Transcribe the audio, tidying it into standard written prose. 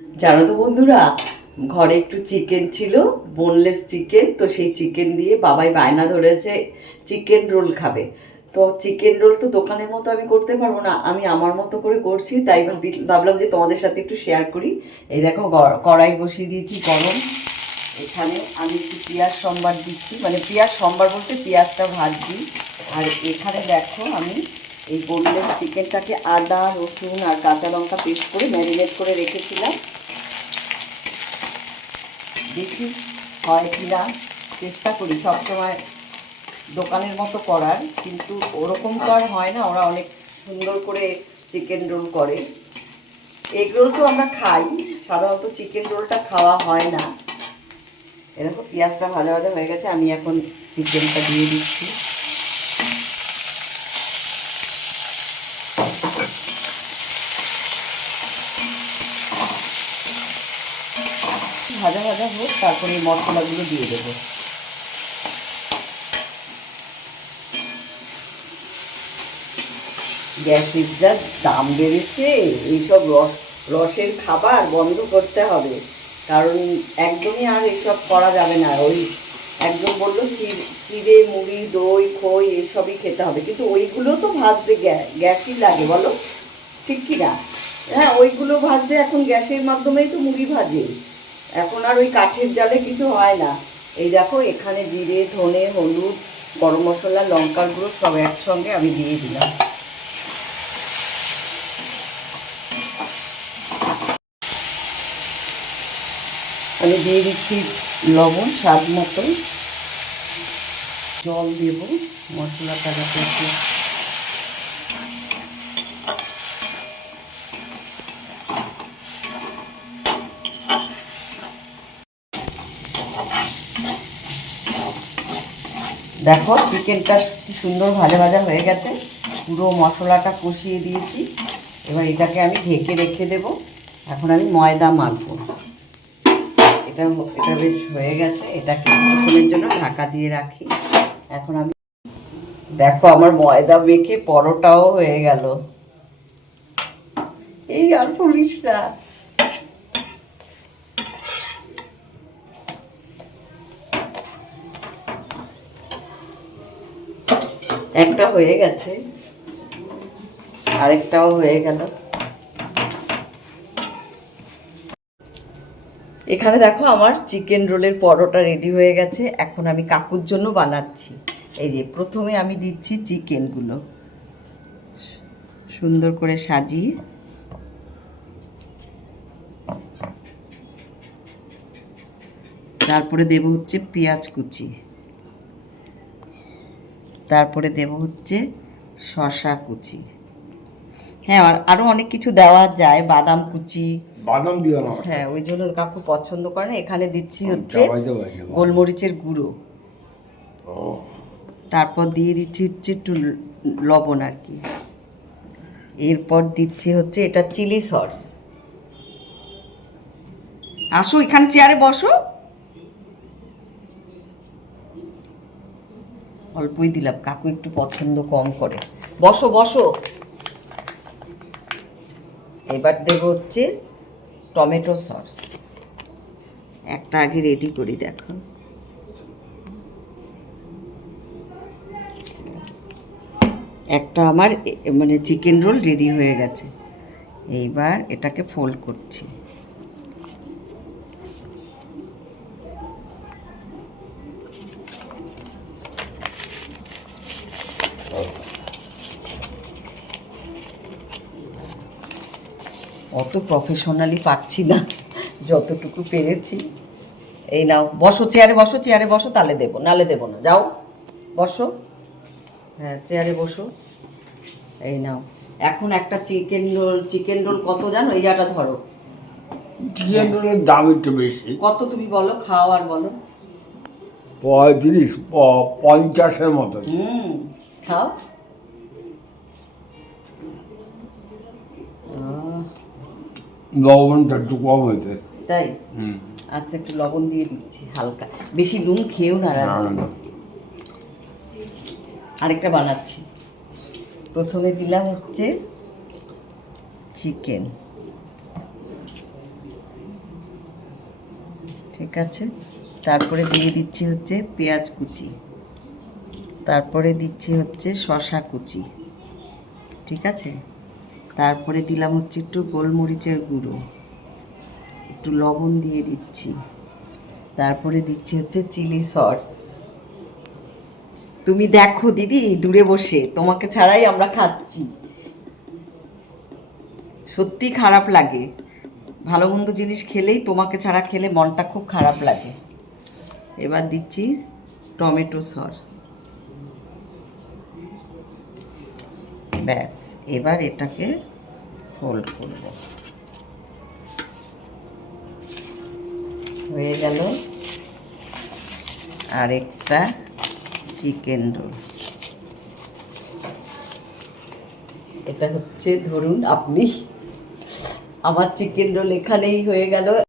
জানো তো বন্ধুরা, ঘরে একটু চিকেন ছিল, বোনলেস চিকেন। তো সেই চিকেন দিয়ে বাবাই বায়না ধরেছে চিকেন রোল খাবে। তো চিকেন রোল তো দোকানের মতো আমি করতে পারবো না, আমি আমার মতো করে করছি। তাই ভাবলাম যে তোমাদের সাথে একটু শেয়ার করি। এই দেখো কড়াই বসিয়ে দিয়েছি গরম। এখানে আমি একটু পেঁয়াজ সম্বার দিচ্ছি, মানে পেঁয়াজ সম্বার বলতে পেঁয়াজটা ভাজছি। আর এখানে দেখো আমি এই বোনলেস চিকেনটাকে আদা রসুন আর কাঁচা লঙ্কা পেস্ট করে ম্যারিনেট করে রেখেছিলাম। দেখি হয় কিনা, চেষ্টা করি সবসময় দোকানের মতো করার, কিন্তু ওরকম তো আর হয় না। ওরা অনেক সুন্দর করে চিকেন রোল করে। এগ রোল তো আমরা খাই, সাধারণত চিকেন রোলটা খাওয়া হয় না। এরকম পেঁয়াজটা ভাজা ভাজা হয়ে গেছে, আমি এখন চিকেনটা দিয়ে দিচ্ছি। ভাজা ভাজা হোক, তারপরে এই মশলাগুলো দিয়ে দেবো। গ্যাসের যা দাম বেড়েছে, এইসব রসের খাবার বন্ধ করতে হবে, কারণ একদমই আর এসব করা যাবে না। ওই একজন বললো চিড়ে মুড়ি দই খই এইসবই খেতে হবে, কিন্তু ওইগুলো তো ভাজতে গ্যাসই লাগে, বলো ঠিক কি না? হ্যাঁ, ওইগুলো ভাজতে এখন গ্যাসের মাধ্যমেই তো মুড়ি ভাজে, এখন আর ওই কাঠের জালে কিছু হয় না। এই দেখো এখানে জিরে ধনে হলুদ গরম মশলা লঙ্কার গুঁড়ো সব একসঙ্গে আমি দিয়ে দিলাম। আমি দিয়ে দিচ্ছি লবণ স্বাদ মতো, জল দেব মশলাটা যাতে দেখো চিকেনটা কি সুন্দর ভাজা ভাজা হয়ে গেছে, পুরো মশলাটা কষিয়ে দিয়েছি। এবার এটাকে আমি ঢেকে রেখে দেব। এখন আমি ময়দা মাখবো। এটা এটা বেশ হয়ে গেছে, এটাকে কিছুক্ষণের জন্য ঢাকা দিয়ে রাখি। এখন আমি দেখো আমার ময়দা মেখে পরোটাও হয়ে গেল। এই আর পুলিশ না, একটা হয়ে গেছে, আরেকটাও হয়ে গেল। এখানে দেখো আমার চিকেন রোলের পরোটা রেডি হয়ে গেছে। এখন আমি কাকুর জন্য বানাচ্ছি। এই যে প্রথমে আমি দিচ্ছি চিকেনগুলো সুন্দর করে সাজিয়ে, তারপরে দেব হচ্ছে পেঁয়াজ কুচি, তারপরে দেব হচ্ছে শসা কুচি। হ্যাঁ, আর আরও অনেক কিছু দেওয়া যায়, বাদাম কুচি, বাদাম দিও না। হ্যাঁ ওই জন্য কাকু পছন্দ করে না। এখানে দিচ্ছি হচ্ছে গোলমরিচের গুঁড়ো, তারপর দিয়ে দিচ্ছি হচ্ছে একটু লবণ আর কি। এরপর দিচ্ছি হচ্ছে এটা চিলি সস। আসো এখানে চেয়ারে বসো, অল্পই দিলাম, কাকু একটু পছন্দ কম করে। বসো বসো। এবার দেব হচ্ছে টমেটো সস, একটা আগে রেডি করি। দেখো একটা আমার মানে চিকেন রোল রেডি হয়ে গেছে। এইবার এটাকে ফোল্ড করছি। অত প্রফেশনালি পারছি না, যতটুকু পেরেছি। এই নাও বসো, চেয়ারে বসো, চেয়ারে বসো, তাহলে দেবো, নালে দেবো না। যাও বসো, হ্যাঁ চেয়ারে বসো। এই নাও। এখন একটা চিকেন রোল কত জানো? এই জায়গাটা ধরো। চিকেন রোলের দাম একটু বেশি। কত তুমি বলো, খাও আর বলো। 50 মতো। খাও। লবণটা একটু কম হয়েছে। তাই? আচ্ছা একটু লবণ দিয়ে দিচ্ছি হালকা, বেশি নুন খেয়েও না রাখবে। আরেকটা বানাচ্ছি। প্রথমে দিলাম হচ্ছে চিকেন, ঠিক আছে, তারপরে দিয়ে দিচ্ছি হচ্ছে পেঁয়াজ কুচি, তারপরে দিচ্ছি হচ্ছে শসা কুচি, ঠিক আছে, তারপরে দিলাম হচ্ছে একটু গোলমরিচের গুঁড়ো, একটু লবণ দিয়ে দিচ্ছি, তারপরে দিচ্ছি হচ্ছে চিলি সস। তুমি দেখো দিদি দূরে বসে, তোমাকে ছাড়াই আমরা খাচ্ছি, সত্যি খারাপ লাগে, ভালো মন্দ জিনিস খেলেই তোমাকে ছাড়া খেলে মনটা খুব খারাপ লাগে। এবার দিচ্ছি টমেটো সস, ব্যাস এবার এটাকে ফোল্ড করব, হয়ে গেল আরেকটা চিকেন রোল। এটা হচ্ছে ধরুন আপনি, আমার চিকেন রোল এখানেই হয়ে গেল।